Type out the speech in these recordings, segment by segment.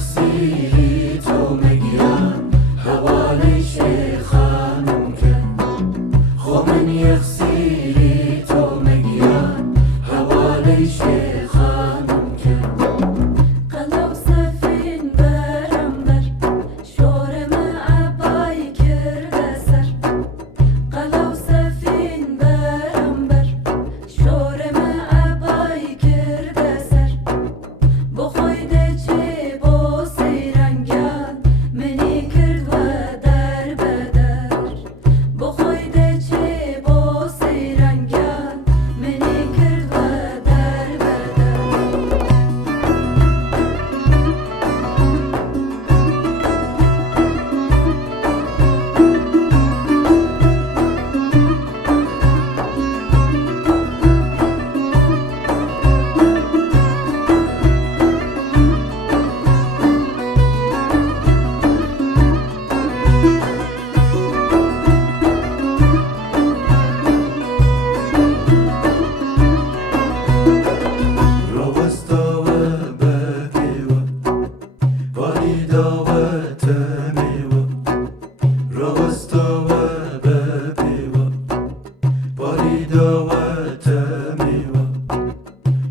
يغسيلي تو مقيان حوالي شيخان ممكن خو من يغسيلي تو مقيان حوالي شيخان ممكن قلو سفين برمبر شور مع باي كربسر قلو سفين برمبر شور مع باي كربسر بخوي دچي بو سيرنگان مني كرد و در بدر بخوي دچي بو سيرنگان مني كرد و در بدر روستا و بكيوة واليدا وتميوة روستا و بكيوة واليدا وتميوة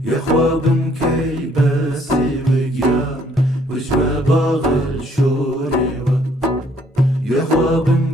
يخوابم كي بسي وقيام وش ما باغل شوريوة يخوابم